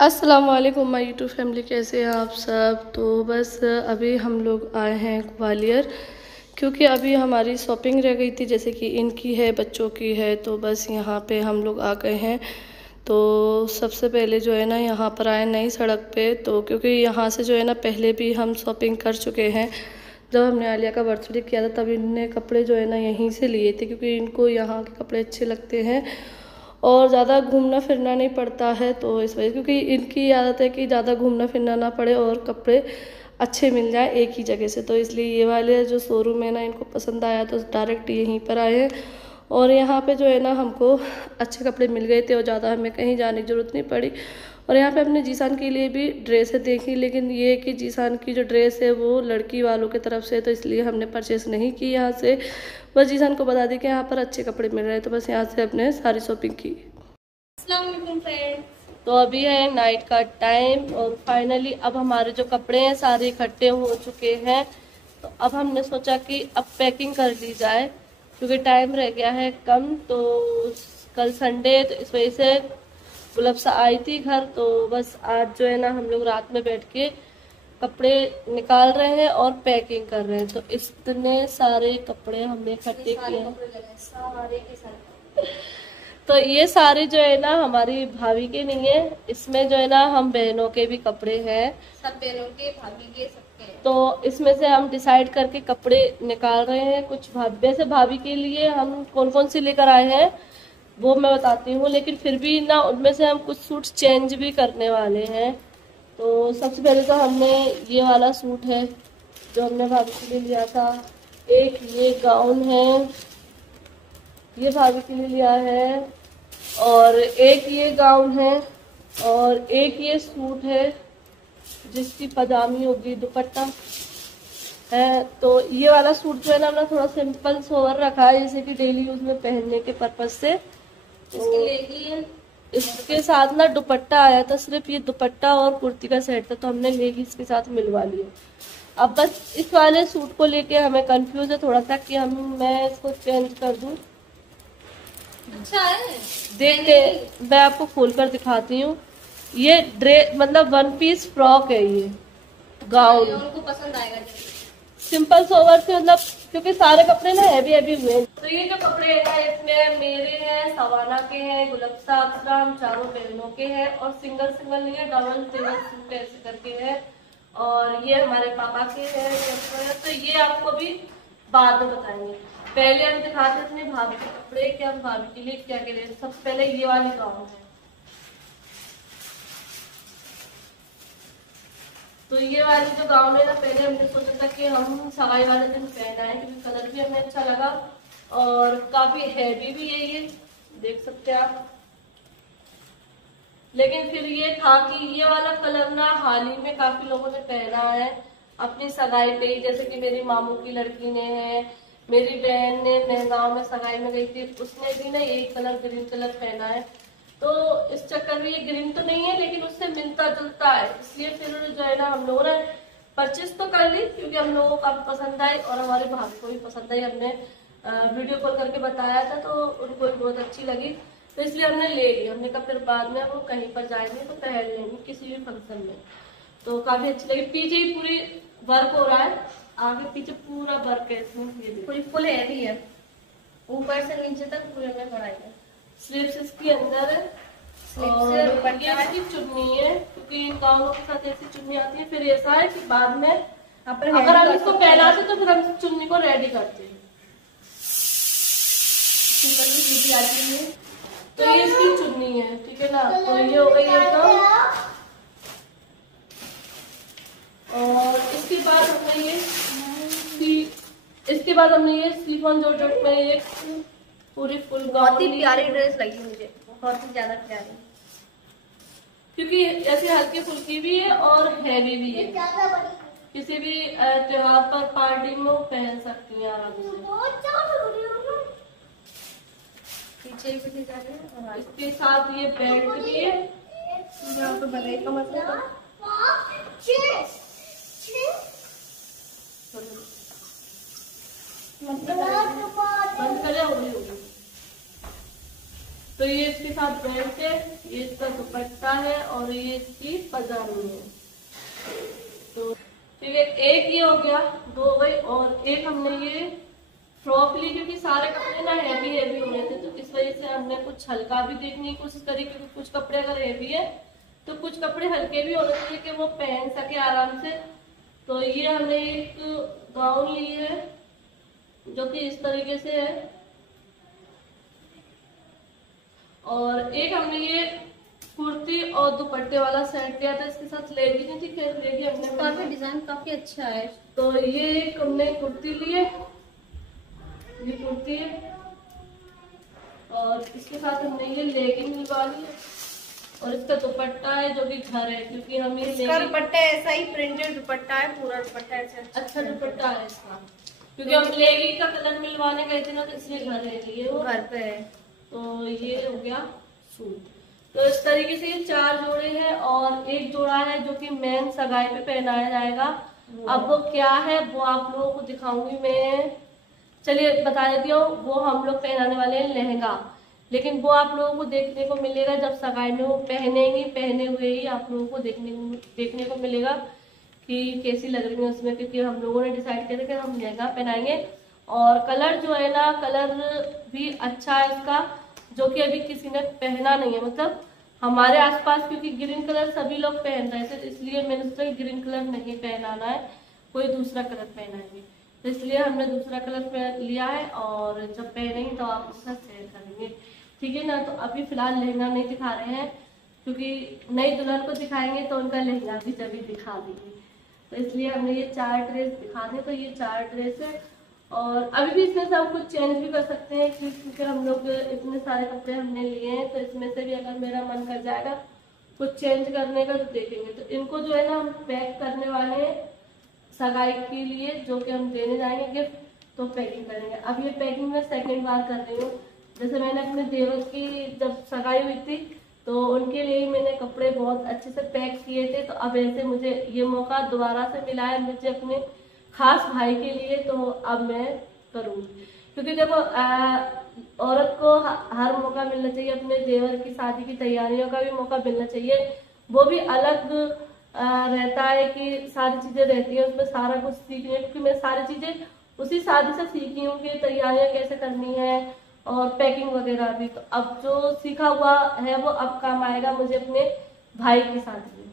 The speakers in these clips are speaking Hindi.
अस्सलाम वालेकुम माय यूट्यूब फैमिली, कैसे हैं आप सब। तो बस अभी हम लोग आए हैं ग्वालियर, क्योंकि अभी हमारी शॉपिंग रह गई थी, जैसे कि इनकी है, बच्चों की है। तो बस यहाँ पे हम लोग आ गए हैं। तो सबसे पहले जो है ना यहाँ पर आए नई सड़क पे, तो क्योंकि यहाँ से जो है ना पहले भी हम शॉपिंग कर चुके हैं। जब हमने आलिया का बर्थडे किया था तब इनने कपड़े जो है ना यहीं से लिए थे, क्योंकि इनको यहाँ के कपड़े अच्छे लगते हैं और ज़्यादा घूमना फिरना नहीं पड़ता है। तो इस वजह, क्योंकि इनकी आदत है कि ज़्यादा घूमना फिरना ना पड़े और कपड़े अच्छे मिल जाए एक ही जगह से। तो इसलिए ये वाले जो शोरूम है ना इनको पसंद आया तो डायरेक्ट यहीं पर आए हैं। और यहाँ पे जो है ना हमको अच्छे कपड़े मिल गए थे और ज़्यादा हमें कहीं जाने की ज़रूरत नहीं पड़ी। और यहाँ पे अपने जीसान के लिए भी ड्रेसें देखी, लेकिन ये कि जीसान की जो ड्रेस है वो लड़की वालों की तरफ से, तो इसलिए हमने परचेस नहीं की यहाँ से। बस जीसान को बता दी कि यहाँ पर अच्छे कपड़े मिल रहे हैं, तो बस यहाँ से अपने सारी शॉपिंग की। अस्सलाम वालेकुम फ्रेंड्स। तो अभी है नाइट का टाइम और फाइनली अब हमारे जो कपड़े हैं सारे इकट्ठे हो चुके हैं। तो अब हमने सोचा कि अब पैकिंग कर ली जाए, क्योंकि टाइम रह गया है कम। तो कल संडे, तो इस वजह से गुलबसा आई थी घर। तो बस आज जो है ना हम लोग रात में बैठ के कपड़े निकाल रहे हैं और पैकिंग कर रहे हैं। तो इतने सारे कपड़े हमने इकट्ठे किए हैं सारे के सारे। तो ये सारे जो है ना हमारी भाभी के नहीं है, इसमें जो है ना हम बहनों के भी कपड़े हैं, सब बहनों के, भाभी के, सबके। तो इसमें से हम डिसाइड करके कपड़े निकाल रहे हैं। कुछ भाभी, वैसे भाभी के लिए हम कौन कौन से लेकर आए हैं वो मैं बताती हूँ, लेकिन फिर भी ना उनमें से हम कुछ सूट चेंज भी करने वाले हैं। तो सबसे पहले तो हमने ये वाला सूट है जो हमने भाभी के लिए लिया था। एक ये गाउन है, ये भाभी के लिए लिया है। और एक ये गाउन है और एक ये सूट है जिसकी पजामी होगी, दुपट्टा है। तो ये वाला सूट जो है ना हमने थोड़ा सिंपल सोवर रखा है, जैसे कि डेली यूज में पहनने के पर्पज से। तो इसके साथ ना दुपट्टा आया था, सिर्फ ये दुपट्टा और कुर्ती का सेट था, तो हमने लेगी इसके साथ मिलवा लिया। अब बस इस वाले सूट को लेके हमें कंफ्यूज है थोड़ा सा कि मैं इसको चेंज कर दूं। अच्छा है, देख के मैं आपको खोल कर दिखाती हूँ। ये ड्रेस मतलब वन पीस फ्रॉक है, ये गाउन उनको पसंद आएगा। सिंपल सोवर से, मतलब क्योंकि सारे कपड़े ना हैवी हैवी हुए हैं। तो ये जो कपड़े हैं ना इसमें मेरे हैं, सवाना के हैं, गुलबसा, अक्षरा, हम चारों बहनों के हैं। और सिंगल सिंगल नहीं है, डबल सिंगल सूट ऐसे करके है। और ये हमारे पापा के हैं। तो ये आपको भी बाद में बताएंगे। पहले हम दिखाते अपने भाभी के कपड़े कि हम भाभी के लिए क्या क्या ले। सबसे पहले ये वाली गाउन है, तो ये वाली जो गाउन है ना पहले हमने सोचा था कि हम सगाई वाले दिन पहना है, क्योंकि कलर भी हमें अच्छा लगा और काफी हैवी भी है ये, देख सकते हैं आप। लेकिन फिर ये था कि ये वाला कलर ना हाल ही में काफी लोगों ने पहना है अपनी सगाई पे ही, जैसे कि मेरी मामू की लड़की ने है, मेरी बहन ने महगांव में सगाई में गई थी, उसने भी ना यही कलर ग्रीन कलर पहना है। तो इस चक्कर में ये ग्रीन तो नहीं है लेकिन उससे मिलता जुलता है, इसलिए फिर जो है ना हम लोगों ने परचेज तो कर ली, क्योंकि हम लोगों को काफी पसंद आई और हमारे भाभी को भी पसंद आई। हमने वीडियो कॉल करके बताया था तो उनको भी बहुत अच्छी लगी, तो इसलिए हमने ले ली। हमने कहा फिर बाद में वो कहीं पर जाएंगे तो पहन लेंगे किसी भी फंक्शन में। तो काफी अच्छी लगी। पीछे ही पूरी वर्क हो रहा है, आगे पीछे पूरा वर्क है इसमें, पूरी फुल हैवी है, ऊपर से नीचे तक पूरे में कढ़ाई है। स्लीव्स इसकी अंदर है और ये इसकी चुन्नी है, क्योंकि इन गाउनों के साथ ऐसी चुन्नी आती है। फिर ऐसा है कि बाद में अगर हम इसको पहनाते तो फिर हम चुन्नी को रेडी करते हैं, आती है। तो ये इसकी चुन्नी है, ठीक है ना। तो ये हो गई एकदम। और इसके बाद हमने ये शिफॉन जॉर्जेट में एक पूरी फुल बहुत ही प्यारी ड्रेस लगी मुझे, बहुत ही ज्यादा प्यारी, क्योंकि ऐसे हल्की फुल्की भी है और हैवी भी है। किसी भी त्योहार पर पार्टी में पहन सकती हैं आराम से। पीछे भी डिजाइन है और इसके साथ ये बेल्ट भी है, यहाँ पे बनाई का मतलब बंद करे होगी। तो ये इसके साथ बेल्ट है, ये इसका दुपट्टा है और ये इसकी पजामी है। तो ठीक है, एक ये हो गया, 2 हो गई। और एक हमने ये फ्रॉक ली, क्योंकि सारे कपड़े ना हैवी हैवी हो रहे थे, तो इस वजह से हमने कुछ हल्का भी देखने की कोशिश करी, क्योंकि कुछ कपड़े अगर हैवी है तो कुछ कपड़े हल्के भी होने चाहिए कि वो पहन सके आराम से। तो ये हमने एक गाउन ली है जो कि इस तरीके से है, और एक हमने ये कुर्ती और दुपट्टे वाला सेट लिया था, इसके साथ लेगी नहीं थी, खैर लेगी हमने। काफी डिजाइन काफी अच्छा है। तो ये एक हमने कुर्ती ली है, ये कुर्ती है, और इसके साथ हमने ये लेगिंग लिवा ली है, और इसका दुपट्टा है जो कि घर है, क्योंकि हम ये इसका दुपट्टा ऐसा ही प्रिंटेड दुपट्टा है, पूरा दुपट्टा ऐसा अच्छा दुपट्टा है इसका, क्योंकि हम लेगिंग का कलर मिलवाने गए थे ना, तो इसलिए घर है, लिए वो घर पे है। तो ये हो गया सूट। तो इस तरीके से ये 4 जोड़े हैं, और एक जोड़ा है जो कि मेन सगाई पे पहनाया जाएगा। अब वो क्या है वो आप लोगों को दिखाऊंगी मैं, चलिए बता देती हूँ। वो हम लोग पहनाने वाले हैं लहंगा, लेकिन वो आप लोगों को देखने को मिलेगा जब सगाई में वो पहनेंगी, पहने हुए ही आप लोगों को देखने को मिलेगा कि कैसी लग रही है उसमें, क्योंकि हम लोगों ने डिसाइड किया था कि हम लहंगा पहनाएंगे। और कलर जो है ना, कलर भी अच्छा है इसका, जो कि अभी किसी ने पहना नहीं है, मतलब हमारे आसपास, क्योंकि ग्रीन कलर सभी लोग पहन रहे थे, इसलिए मैंने सोचा ग्रीन कलर नहीं पहनाना है, कोई दूसरा कलर पहनाएंगे, तो इसलिए हमने दूसरा कलर लिया है। और जब पहनेंगे तो आप उसका शेयर करेंगे, ठीक है ना। तो अभी फिलहाल लहंगा नहीं दिखा रहे हैं, क्योंकि नई दुल्हन को दिखाएंगे तो उनका लहंगा भी तभी दिखा देंगे, तो इसलिए हमने ये 4 ड्रेस दिखा दें। तो ये 4 ड्रेस है, और अभी भी इसमें से हम कुछ चेंज भी कर सकते हैं, क्योंकि हम लोग इतने सारे कपड़े हमने लिए हैं, तो इसमें से भी अगर मेरा मन कर जाएगा कुछ चेंज करने का तो देखेंगे। तो इनको जो है ना हम पैक करने वाले हैं सगाई के लिए, जो कि हम देने जाएंगे गिफ्ट, तो पैकिंग करेंगे। अब ये पैकिंग मैं 2nd बार कर रही हूँ। जैसे मैंने अपने देवर की जब सगाई हुई थी तो उनके लिए मैंने कपड़े बहुत अच्छे से पैक किए थे, तो अब ऐसे मुझे ये मौका दोबारा से मिला है मुझे अपने खास भाई के लिए, तो अब मैं करूँगी। क्योंकि देखो औरत को हर मौका मिलना चाहिए, अपने देवर की शादी की तैयारियों का भी मौका मिलना चाहिए, वो भी अलग रहता है कि सारी चीजें रहती है उसमें, सारा कुछ सीखने, क्योंकि मैं सारी चीजें उसी शादी से सीखी हूँ कि तैयारियां कैसे करनी है और पैकिंग वगैरह भी। तो अब जो सीखा हुआ है वो अब काम आएगा मुझे अपने भाई की शादी में।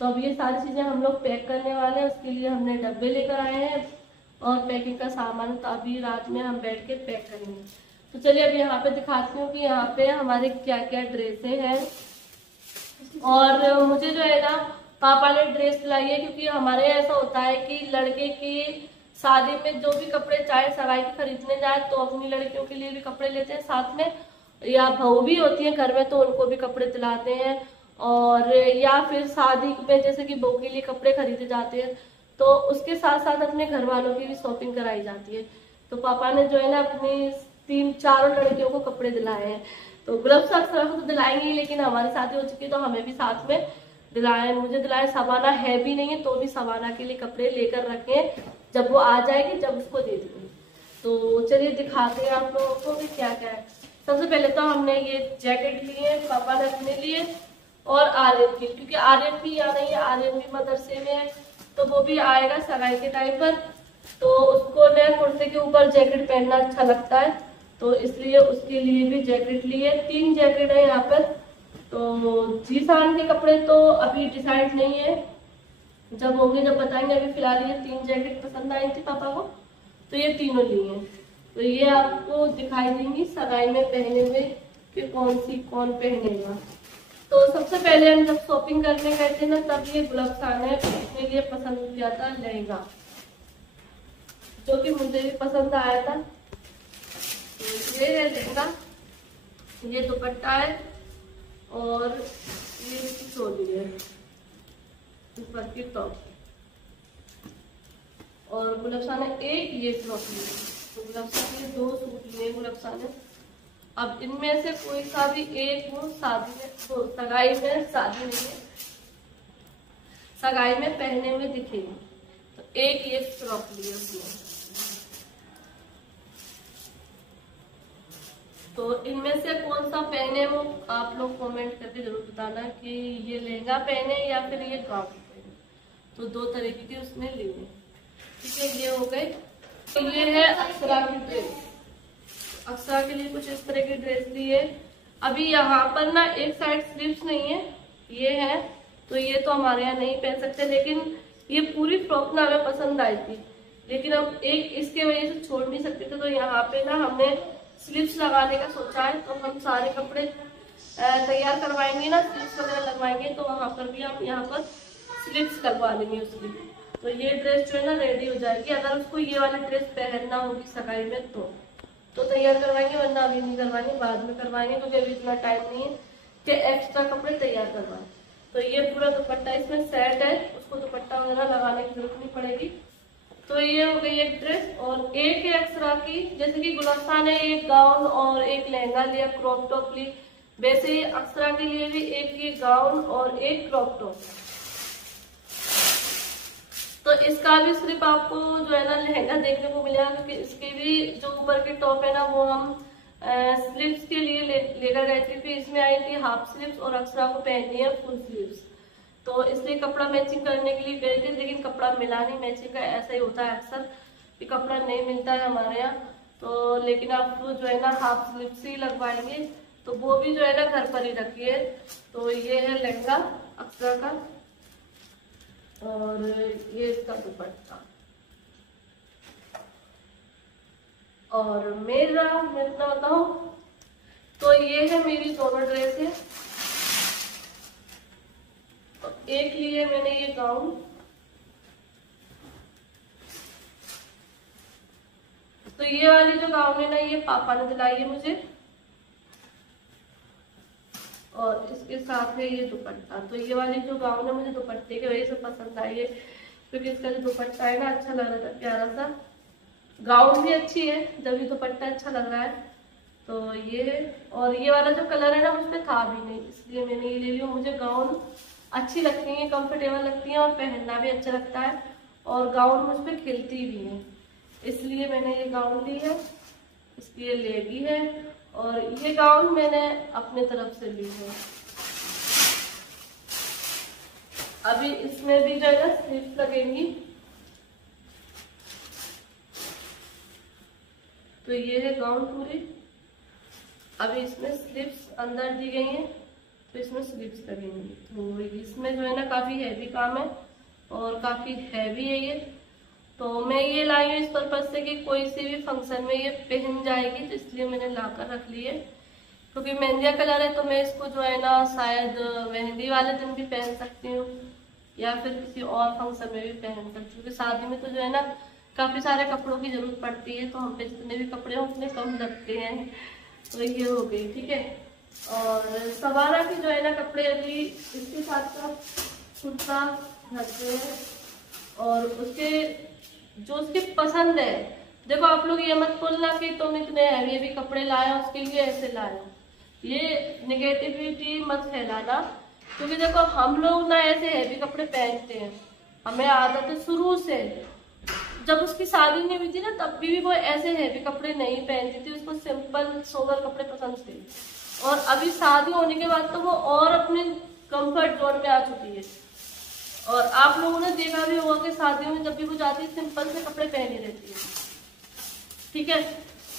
तो अब ये सारी चीजें हम लोग पैक करने वाले हैं, उसके लिए हमने डब्बे लेकर आए हैं और पैकिंग का सामान, तो अभी रात में हम बैठ के पैक करेंगे। तो चलिए अब यहाँ पे दिखाती हूँ कि यहाँ पे हमारे क्या क्या ड्रेसें हैं। और मुझे जो है ना पापा ने ड्रेस दिलाई है, क्योंकि हमारे ऐसा होता है कि लड़के की शादी में जो भी कपड़े चाहे सगाई के खरीदने जाए तो अपनी लड़कियों के लिए भी कपड़े लेते हैं साथ में, या बहू भी होती है घर में तो उनको भी कपड़े दिलाते हैं, और या फिर शादी में जैसे कि बहू के लिए कपड़े खरीदे जाते हैं, तो उसके साथ साथ अपने घर वालों की भी शॉपिंग कराई जाती है। तो पापा ने जो है ना अपनी 3-4 लड़कियों को कपड़े दिलाए हैं। तो ग्लव्स अक्सर तो दिलाएंगे, लेकिन हमारी शादी हो चुकी है तो हमें भी साथ में दिलाए, मुझे दिलाए। सवाना है भी नहीं है तो भी सवाना के लिए कपड़े लेकर रखे, जब वो आ जाएगी जब उसको दे देंगे। तो चलिए दिखाते हैं आप लोगों को भी क्या क्या है। सबसे पहले तो हमने ये जैकेट लिए पापा ने अपने लिए, और आर्यन की, क्योंकि आर्यन भी आ रही है, आर्यन भी मदरसे में है तो वो भी आएगा सगाई के टाइम पर, तो उसको नए कुर्ते के ऊपर जैकेट पहनना अच्छा लगता है, तो इसलिए उसके लिए भी जैकेट लिए। 3 जैकेट है यहाँ पर। तो जीसान के कपड़े तो अभी डिसाइड नहीं है, जब होंगे जब बताएंगे। अभी फिलहाल ये 3 जैकेट पसंद आई थी पापा को, तो ये तीनों लिए हैं। तो ये आपको दिखाई देंगी सगाई में पहने हुए कि कौन पहनेगा। तो सबसे पहले हम जब शॉपिंग करने गए थे ना, तब ये ग्लव्स आने अपने लिए पसंद किया था लहंगा, जो कि मुझे भी पसंद आया था। तो ये है लहंगा, ये दुपट्टा है और ये इसकी चोली है, ऊपर की टॉप, और गुलफ्सा ने एक ये फ्रॉक ली है। तो गुलफ्सा के 2 सूट लिए गुलफ्सा ने। अब इनमें से कोई सा भी एक हो शादी में, तो सगाई में, शादी नहीं है, सगाई में पहने हुए दिखेगी। तो एक ये फ्रॉक लिया उसने। तो इनमें से कौन सा पहने वो आप लोग कमेंट करके जरूर बताना कि ये लहंगा पहने या फिर ये गाउन पहने। तो 2 तरीके के उसने लिए। ठीक है, ये हो गए। तो ये है अक्षरा की ड्रेस। अक्षरा के लिए कुछ इस तरह की ड्रेस ली है। अभी यहाँ पर ना एक साइड स्लीव्स नहीं है, ये है, तो ये तो हमारे यहाँ नहीं पहन सकते, लेकिन ये पूरी फ्रॉक ना हमें पसंद आई थी, लेकिन अब एक इसके वजह से छोड़ नहीं सकते थे। तो यहाँ पे ना हमने स्लीव्स लगाने का सोचा है। तो हम सारे कपड़े तैयार करवाएंगे ना, स्लीव्स वगैरह लगवाएंगे, तो वहां पर भी हम यहाँ पर स्लीव्स करवा लेंगे उसकी। तो ये ड्रेस जो है ना रेडी हो जाएगी। अगर उसको ये वाली ड्रेस पहनना होगी सगाई में तो तैयार करवाएंगे, वरना अभी नहीं करवाएंगे, बाद में करवाएंगे, क्योंकि अभी इतना टाइम नहीं है कि एक्स्ट्रा कपड़े तैयार करवाएं। तो ये पूरा दुपट्टा इसमें सेट है, उसको दुपट्टा वगैरह लगाने की जरूरत नहीं पड़ेगी। तो ये हो गई एक ड्रेस। और एक है अक्षरा की, जैसे कि गुलस्ता ने एक गाउन और एक लहंगा लिया, क्रॉप टॉप ली, वैसे ही अक्षरा के लिए भी एक ये गाउन और एक क्रॉप टॉप। तो इसका भी सिर्फ आपको जो है ना लहंगा देखने को मिलेगा, क्योंकि इसके भी जो ऊपर के टॉप है ना वो हम स्लीव्स के लिए लेकर गए थे। फिर इसमें आई थी हाफ स्लीव्स और अक्षरा को पहननी है फुल स्लीव्स। तो इसलिए कपड़ा मैचिंग करने के लिए गए थे, लेकिन कपड़ा मिला नहीं मैचिंग का। ऐसा ही होता है अक्सर कि कपड़ा नहीं मिलता है हमारे यहाँ। तो लेकिन आप जो है ना हाफ स्लीव्स ही लगवाएंगे, तो वो भी जो है ना घर पर ही रखिए। तो ये है लहंगा अक्षरा का और ये इसका दुपट्टा। और मैं इतना बताऊं तो ये है मेरी दोनों ड्रेस है। तो एक लिए मैंने ये गाउन, तो ये वाली जो गाउन है ना ये पापा ने दिलाई है मुझे, और इसके साथ है ये दुपट्टा। तो ये वाली जो गाउन है मुझे दुपट्टे की वजह से पसंद आई है, क्योंकि इसका जो दुपट्टा है ना अच्छा लग रहा था, प्यारा सा। गाउन भी अच्छी है, जब भी दुपट्टा अच्छा लग रहा है। तो ये है, और ये वाला जो कलर है ना उसमें था भी नहीं, इसलिए मैंने ये ले लिया। मुझे गाउन अच्छी लगती है, कंफर्टेबल लगती है और पहनना भी अच्छा लगता है, और गाउन मुझ पे खिलती भी है, इसलिए मैंने ये गाउन ली है। इसकी ये लेगी है, और ये गाउन मैंने अपने तरफ से ली है। अभी इसमें भी जो है ना स्लीव्स लगेंगी। तो ये है गाउन पूरी। अभी इसमें स्लीव्स अंदर दी गई हैं, तो इसमें स्लीव्स लगेंगी। तो इसमें जो है ना काफी हैवी काम है और काफी हैवी है ये। तो मैं ये लाई हूँ इस पर्पज से कि कोई से भी फंक्शन में ये पहन जाएगी, तो इसलिए मैंने लाकर रख ली है। क्योंकि मेहंदिया कलर है, तो मैं इसको जो है ना शायद मेहंदी वाले दिन भी पहन सकती हूँ, या फिर किसी और फंक्शन में भी पहन सकती हूँ। क्योंकि शादी में तो जो है ना काफी सारे कपड़ों की जरूरत पड़ती है, तो हम पे जितने भी कपड़े हैं उतने कम लगते हैं। तो ये हो गई, ठीक है। और सवारा की जो है ना कपड़े अभी इसके साथ का कुर्ता रखते हैं, और उसके जो उसकी पसंद है। देखो आप लोग ये मत बोलना कि तुम इतने हैवी कपड़े लाए उसके लिए ऐसे लाए, ये नेगेटिविटी मत फैलाना। क्योंकि देखो हम लोग ना ऐसे हैवी कपड़े पहनते हैं, हमें आदत है शुरू से। जब उसकी शादी नहीं हुई थी ना तब भी वो ऐसे हैवी कपड़े नहीं पहनती थी, उसको सिंपल सोबर कपड़े पसंद थे। और अभी शादी होने के बाद तो वो और अपने कंफर्ट जोन में आ चुकी है। और आप लोगों ने देखा भी होगा कि शादियों में जब भी वो जाती है सिंपल से कपड़े पहनी रहती है, ठीक है।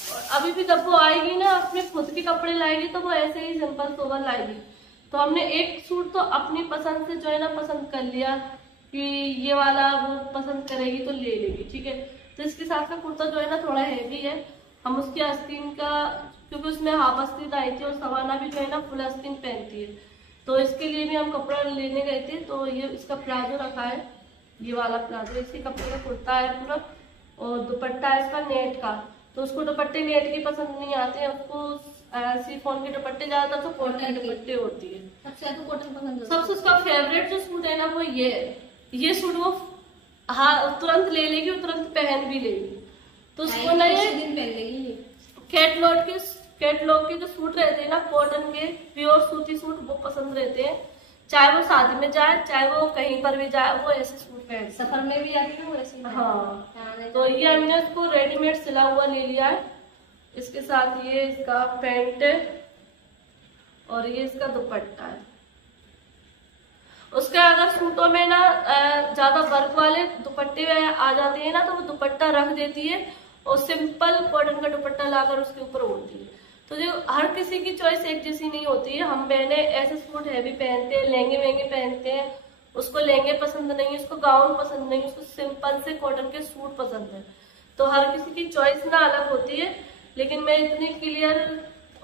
और अभी भी जब वो आएगी ना अपने खुद के कपड़े लाएगी, तो वो ऐसे ही सिंपल सोबर लाएगी। तो हमने एक सूट तो अपनी पसंद से जो है ना पसंद कर लिया कि ये वाला वो पसंद करेगी तो ले लेगी, ठीक है। तो इसके साथ का कुर्ता जो है ना थोड़ा हैवी है। हम उसकी आस्तीन का, क्योंकि उसमें हाफ आस्तीन आई थी और सवाना भी जो है ना फुल आस्तीन पहनती है, तो इसके लिए भी हम कपड़ा लेने गए थे। तो ये इसका प्लाजो रखा है, ये वाला प्लाजो, इसी कपड़े का कुर्ता है पूरा, और दुपट्टा है इसका नेट का। तो उसको दुपट्टे नेट के पसंद नहीं आते हैं, उसको शिफॉन के दुपट्टे ज्यादातर तो कॉटन के दुपट्टे होती है, सबसे तो कॉटन पसंद है। सबसे उसका फेवरेट जो सूट है ना वो ये सूट वो हाँ तुरंत ले लेगी और तुरंत पहन भी लेगी। तो उसको ना ये दिन पहन लेगी। कैटलॉग के जो सूट रहते हैं ना कॉटन के प्योर सूती सूट, वो पसंद रहते हैं। चाहे वो शादी में जाए चाहे वो कहीं पर भी जाए, वो ऐसे सूट पहन, सफर में भी आती है वो ऐसे। हाँ, तो ये हमने उसको रेडीमेड सिला हुआ ले लिया है। इसके साथ ये इसका पैंट है और ये इसका दुपट्टा है। उसके अगर सूटों में ना ज्यादा वर्क वाले दुपट्टे आ जाते हैं ना, तो वो दुपट्टा रख देती है और सिंपल कॉटन का दुपट्टा लाकर उसके ऊपर ओढ़ती है। तो जो हर किसी की चॉइस एक जैसी नहीं होती है। हम बहने ऐसे सूट हैवी पहनते हैं, लहंगे महंगे पहनते हैं, उसको लहंगे पसंद नहीं है, उसको गाउन पसंद नहीं, उसको सिंपल से कॉटन के सूट पसंद है। तो हर किसी की चॉइस ना अलग होती है। लेकिन मैं इतनी क्लियर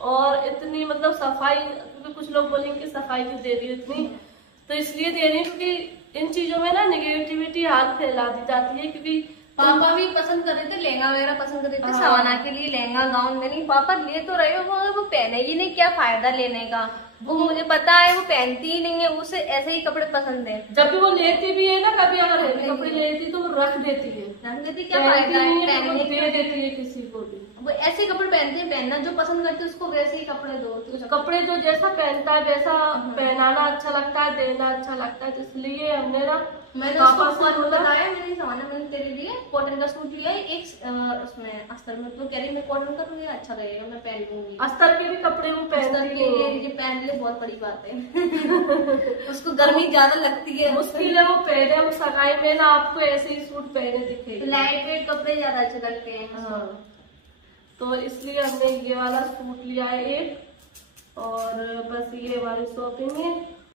और इतनी मतलब सफाई, क्योंकि कुछ लोग बोलेंगे कि सफाई क्यों दे रही है इतनी, तो इसलिए दे रही हूँ क्योंकि इन चीजों में ना नेगेटिविटी हाथ फैला दी जाती है। क्योंकि पापा भी पसंद कर रहे थे लहंगा वगैरह, पसंद कर रहे थे सवाना के लिए लहंगा गाउन में। नहीं पापा ले तो रहे हो, वो पहनेगी नहीं, क्या फायदा लेने का। वो मुझे पता है वो पहनती ही नहीं है, उसे ऐसे ही कपड़े पसंद है। जब भी वो लेती भी है ना, कभी अगर हैवी कपड़े लेती तो वो रख देती है, क्या फायदा है पहनने, दे देती है किसी को भी। वो ऐसे कपड़े पहनती है, पहनना जो पसंद करती है उसको वैसे ही कपड़े दो। कपड़े जो जैसा पहनता है वैसा पहनाना अच्छा लगता है, देना अच्छा लगता है। तो इसलिए हमने ना, मैंने उसको बताया, मैंने सामान मैंने तेरे लिए कॉटन का सूट लिया है एक उसमें अस्तर में, तो कह रही मैं कॉटन का, तो ये अच्छा रहेगा, मैं पहन लूंगी। अस्तर के भी कपड़े वो पहनती है, ये पहन ले बहुत बड़ी बात है। उसको गर्मी ज्यादा लगती है, मुश्किल है वो पहने। वो सगाई में ना आपको ऐसे ही सूट पहने दिखेगा, लाइट वेट कपड़े ज्यादा अच्छे लगते हैं। हाँ, तो इसलिए हमने ये वाला सूट लिया है एक, और बस ये हमारी शॉपिंग है।